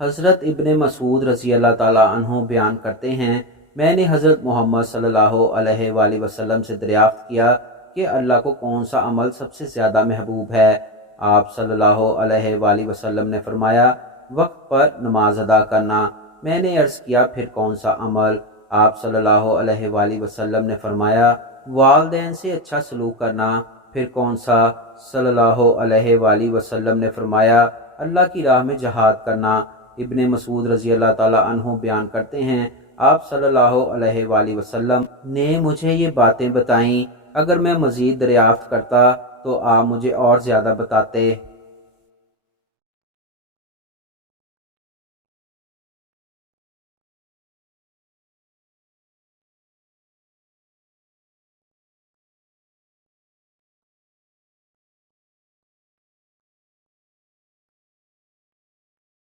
हज़रत इब्ने मसूद रज़ी अल्लाह ताला अन्हु बयान करते हैं, मैंने हज़रत मोहम्मद सल्लल्लाहु अलैहि वसल्लम से दरियाफ़्त किया कि अल्लाह को कौन सा अमल सबसे ज़्यादा महबूब है। आप सल्लल्लाहु अलैहि वसल्लम ने फरमाया, वक्त पर नमाज अदा करना। मैंने अर्ज़ किया, फिर कौन सा अमल? आप सल्लल्लाहु अलैहि वसल्लम ने फरमाया, वालदैन से अच्छा सलूक करना। फिर कौन सा? सल्लल्लाहु अलैहि वसल्लम ने फरमाया, अल्लाह की राह में जहाद करना। इब्ने मसूद रज़ी अल्लाह ताला अन्हु बयान करते हैं, आप सल्लल्लाहु अलैहि वसल्लम ने मुझे ये बातें बताईं। अगर मैं मज़ीद दरियाफ़्त करता तो आप मुझे और ज़्यादा बताते।